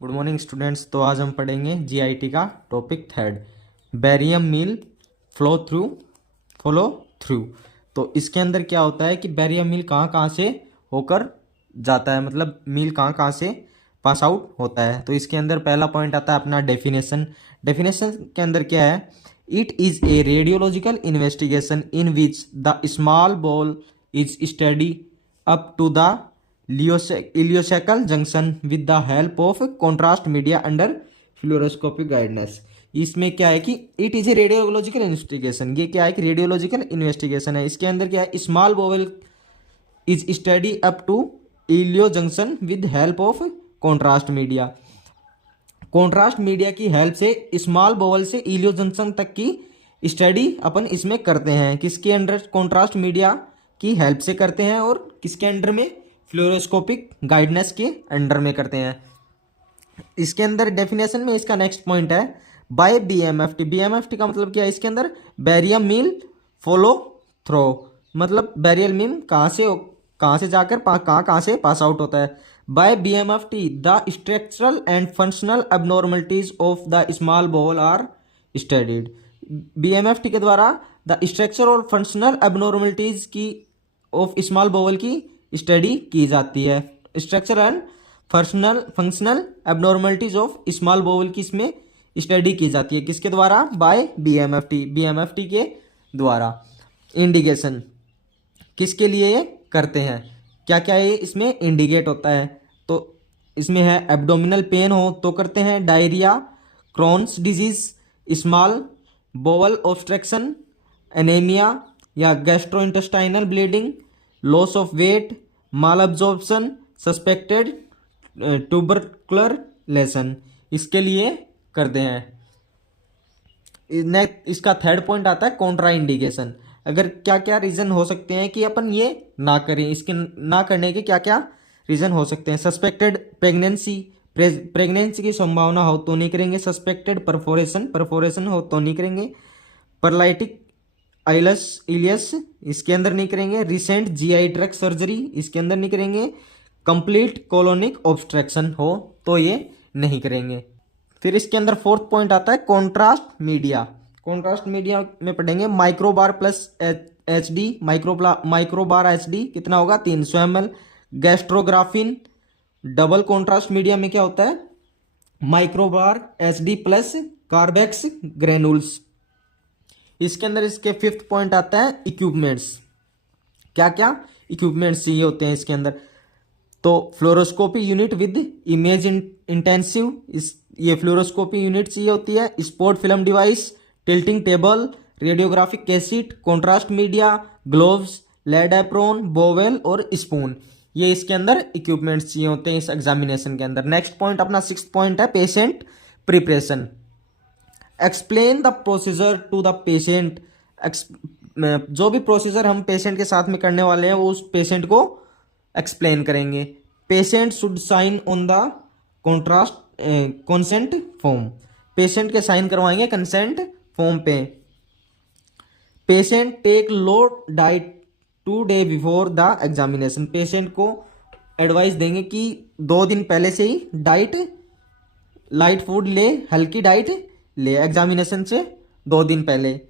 Good morning students. तो आज हम पढ़ेंगे जीआईटी का टॉपिक थर्ड, बैरियम मील फ्लो थ्रू। तो इसके अंदर क्या होता है कि बैरियम मील कहाँ कहाँ से होकर जाता है, मतलब मील कहाँ कहाँ से पास आउट होता है। तो इसके अंदर पहला पॉइंट आता है अपना डेफिनेशन। डेफिनेशन के अंदर क्या है, it is a radiological investigation in which the small bowel is study up to the ileocaecal junction with the help of contrast media under fluoroscopic guidance. इसमें क्या है कि it is a radiological investigation. ये क्या है कि radiological investigation है। इसके अंदर क्या है, small bowel is study up to ileo junction with help of contrast media. Contrast media की हेल्प से स्मॉल बोवेल से इलियो जंक्शन तक की स्टडी अपन इसमें करते हैं। किसके अंडर, कॉन्ट्रास्ट मीडिया की हेल्प से करते हैं और किसके अंडर में, फ्लोरोस्कोपिक गाइडेंस के अंडर में करते हैं। इसके अंदर डेफिनेशन में इसका नेक्स्ट पॉइंट है बाय बीएमएफटी। बीएमएफटी का मतलब क्या है, इसके अंदर बैरियम मील फॉलो थ्रो, मतलब बैरियल मील कहाँ से जाकर कहाँ से पास आउट होता है। By BMFT the structural and functional abnormalities of the small bowel are studied. BMFT के द्वारा द स्ट्रक्चर और फंक्शनल एबनॉर्मलिटीज की ऑफ स्मॉल बॉल की स्टडी की जाती है। Structure and functional abnormalities of small bowel की इसमें स्टडी की जाती है। किसके द्वारा, बाय बीएमएफटी, बीएमएफटी के द्वारा। इंडिकेशन किसके लिए करते हैं, क्या क्या ये इसमें इंडिकेट होता है। तो इसमें है एब्डोमिनल पेन हो तो करते हैं, diarrhoea, Crohn's disease, small bowel obstruction, anaemia या gastrointestinal bleeding, loss of weight, malabsorption, suspected tubercular lesion, इसके लिए करते हैं। इसका थर्ड पॉइंट आता है कॉन्ट्रा इंडिकेशन। अगर क्या क्या रीजन हो सकते हैं कि अपन ये ना करें, इसके ना करने के क्या क्या रीजन हो सकते हैं। सस्पेक्टेड प्रेगनेंसी, प्रेगनेंसी की संभावना हो तो नहीं करेंगे। सस्पेक्टेड परफोरेशन हो तो नहीं करेंगे। परलाइटिक इलियस इसके अंदर नहीं करेंगे। रिसेंट जीआई ट्रैक्ट सर्जरी इसके अंदर नहीं करेंगे। कंप्लीट कोलोनिक ऑब्स्ट्रक्शन हो तो ये नहीं करेंगे। फिर इसके अंदर फोर्थ पॉइंट आता है कॉन्ट्रास्ट मीडिया। कॉन्ट्रास्ट मीडिया में पढ़ेंगे microbar plus H D, microbar H D कितना होगा 300 ml। Gastrografin, double contrast media में क्या होता है, microbar H D plus carbex granules. इसके अंदर इसके फिफ्थ पॉइंट आता है इक्विपमेंट्स। क्या क्या इक्विपमेंट्स चाहिए होते हैं इसके अंदर, तो fluoroscopy unit with image intensive, ये फ्लोरोस्कोपी यूनिट चाहिए होती है। Spot film device, tilting table, radiographic cassette, contrast media, gloves, lead apron, bowl और स्पून, ये इसके अंदर इक्विपमेंट्स चाहिए होते हैं इस एग्जामिनेशन के अंदर। नेक्स्ट पॉइंट अपना सिक्स्थ पॉइंट है patient preparation. Explain the procedure to the patient. जो भी प्रोसीजर हम पेशेंट के साथ में करने वाले हैं वो उस पेशेंट को एक्सप्लेन करेंगे। Patient should sign on the contrast consent form, patient के साइन करवाएंगे कंसेंट फॉर्म पे। Patient take low diet 2 day before the examination, patient को एडवाइस देंगे कि 2 दिन पहले से ही डाइट लाइट फूड ले, हल्की डाइट ले, एग्जामिनेशन से 2 दिन पहले।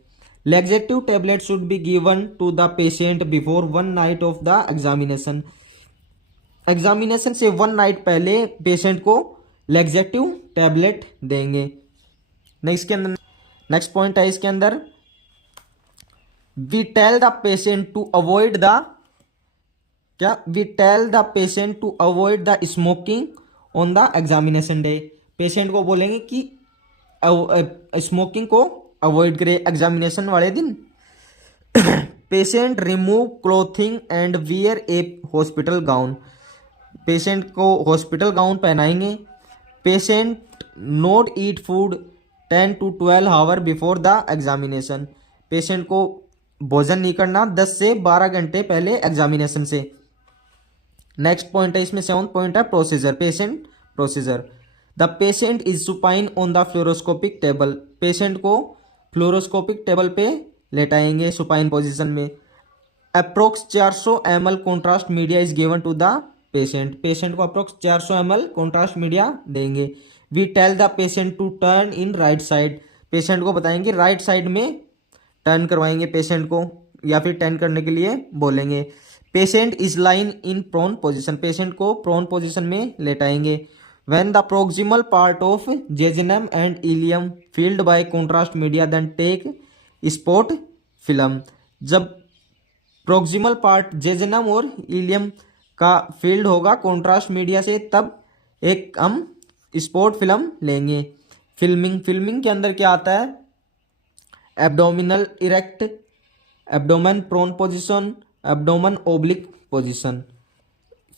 Laxative tablet should be given to the patient before 1 night of the examination, examination से 1 नाइट पहले पेशेंट को लेग्जेटिव टैबलेट देंगे। नेक्स्ट पॉइंट है इसके अंदर we tell the patient to avoid the, क्या, we tell the patient to avoid the smoking on the examination day, patient को बोलेंगे कि स्मोकिंग को अवॉइड करे एग्जामिनेशन वाले दिन। Patient remove clothing and wear a hospital gown, patient को hospital gown पहनाएंगे। Patient not eat food 10 to 12 hour before the examination, patient को भोजन नहीं करना 10 से 12 घंटे पहले एग्जामिनेशन से। नेक्स्ट पॉइंट है इसमें 7th पॉइंट है procedure, patient procedure. The patient is supine on the fluoroscopic table, patient को फ्लोरोस्कोपिक टेबल पे लेटाएंगे सुपाइन पोजीशन में। Approx 400 ml contrast media is given to the patient को अप्रोक्स 400 ml कॉन्ट्रास्ट मीडिया देंगे। We tell the patient to turn in right side, patient को बताएंगे right side में turn करवाएंगे पेशेंट को, या फिर टर्न करने के लिए बोलेंगे। Patient is line in prone position, patient को प्रोन पोजीशन में लेटाएंगे। When the proximal part of jejunum and ileum filled by contrast media then take spot film, जब प्रोक्सिमल पार्ट जेजुनम और इलियम का फील्ड होगा कॉन्ट्रास्ट मीडिया से, तब एक हम स्पॉट फिल्म लेंगे। फिल्मिंग के अंदर क्या आता है, abdominal erect, abdomen prone position, abdomen oblique position.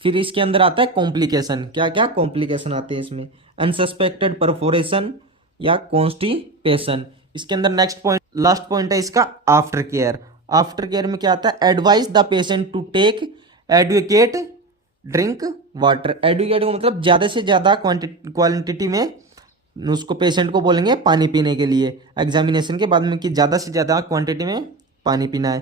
फिर इसके अंदर आता है कॉम्प्लिकेशन, क्या क्या कॉम्प्लिकेशन आते हैं इसमें, अनसस्पेक्टेड परफोरेशन या कॉन्स्टिपेशन। इसके अंदर नेक्स्ट पॉइंट, लास्ट पॉइंट है इसका आफ्टर केयर। आफ्टर केयर में क्या आता है, advise the patient to take adequate drink water. Adequate को मतलब ज़्यादा से ज़्यादा क्वांटिटी में उसको पेशेंट को बोलेंगे पानी पीने के लिए एग्जामिनेशन के बाद में, कि ज़्यादा से ज़्यादा क्वांटिटी में पानी पीना है।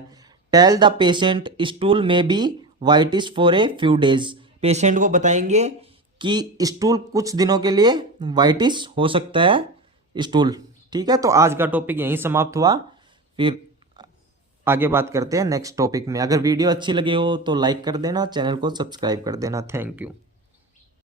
टेल द पेशेंट स्टूल में be whitish for a few days, patient को बताएंगे कि स्टूल कुछ दिनों के लिए वाइटिश हो सकता है स्टूल। ठीक है, तो आज का टॉपिक यहीं समाप्त हुआ, फिर आगे बात करते हैं नेक्स्ट टॉपिक में। अगर वीडियो अच्छी लगी हो तो लाइक कर देना, चैनल को सब्सक्राइब कर देना। Thank you.